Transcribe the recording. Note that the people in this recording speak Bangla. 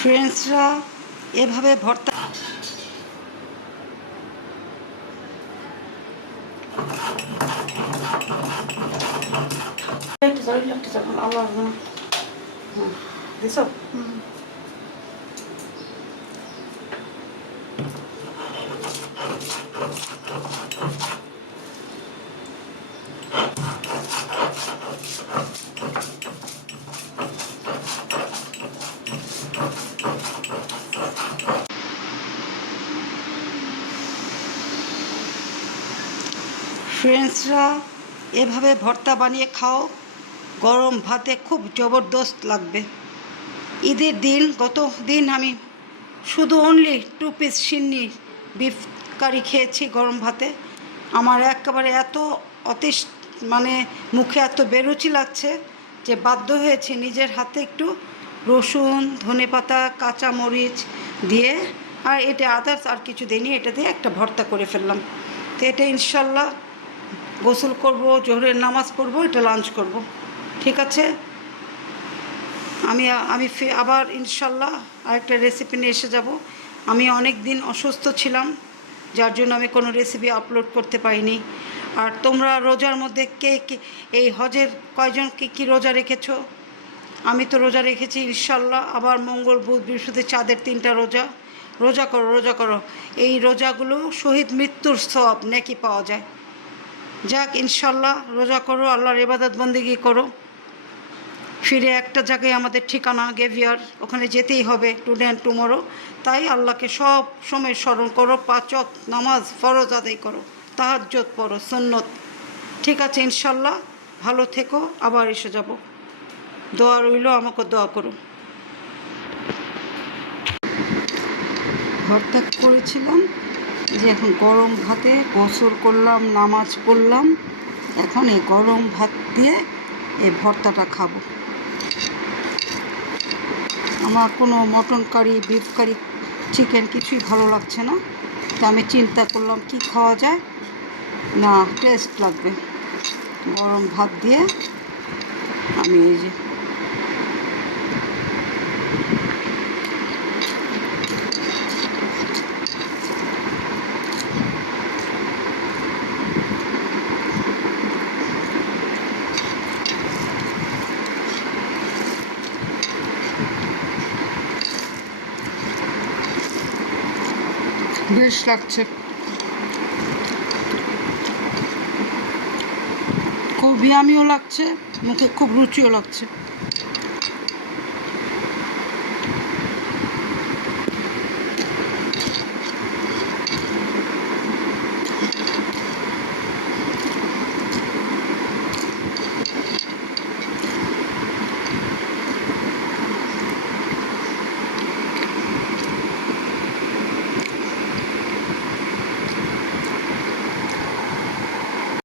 ফ্রেন্ডসরা এভাবে ভর্তা আল্লাহ হুম। ফ্রেন্ডসরা এভাবে ভর্তা বানিয়ে খাও, গরম ভাতে খুব জবরদস্ত লাগবে। ঈদের দিন, গত দিন আমি শুধু অনলি টু পিস সিন্নি বিফ কারি খেয়েছি গরম ভাতে। আমার একেবারে এত অতিশ মানে মুখে এত বেরুচি লাগছে যে বাধ্য হয়েছি নিজের হাতে একটু রসুন, ধনেপাতা কাঁচা মরিচ দিয়ে, আর এটা আদার্স আর কিছু দিইনি এটা দিয়ে একটা ভর্তা করে ফেললাম। তো এটা ইনশাল্লাহ গোসল করব, জোহরের নামাজ পড়ব, এটা লাঞ্চ করব। ঠিক আছে? আমি আমি আবার ইনশাল্লাহ আরেকটা রেসিপি নিয়ে এসে যাব। আমি অনেক দিন অসুস্থ ছিলাম, যার জন্য আমি কোনো রেসিপি আপলোড করতে পারিনি। আর তোমরা রোজার মধ্যে কে কে, এই হজের কয়জন কি কী রোজা রেখেছো? আমি তো রোজা রেখেছি, ইনশাল্লাহ আবার মঙ্গল, বুধ, বৃহস্পতি, চাঁদের তিনটা রোজা। রোজা করো রোজা করো। এই রোজাগুলো শহীদ মৃত্যুর সব নাকি পাওয়া যায়। যাক, ইনশাল্লাহ, রোজা করো, আল্লাহর ইবাদত বন্দিগি করো। ফিরে একটা জায়গায় আমাদের ঠিকানা, গেভিয়ার, ওখানে যেতেই হবে টুডে অ্যান্ড টুমোরো তাই আল্লাহকে সব সময় স্মরণ করো, পাচক নামাজ ফরজ আদায় করো তাহাজ্জত পড়ো, সুন্নত। ঠিক আছে, ইনশাল্লাহ, ভালো থেকো, আবার এসে যাব। দোয়া রইল, আমাকে দোয়া করো। ভর্তা করেছিলাম। যে এখন গরম ভাতে গোসল করলাম, নামাজ পড়লাম, এখন এই গরম ভাত দিয়ে এই ভর্তাটা খাব। আমার কোনো mutton curry, beef curry, chicken কিছুই ভালো লাগছে না। তো আমি চিন্তা করলাম কি খাওয়া যায়? না, টেস্ট লাগবে। গরম ভাত দিয়ে আমি এই যে বেশ লাগছে খুব ইয়ামিও লাগছে মুখে খুব রুচিও লাগছে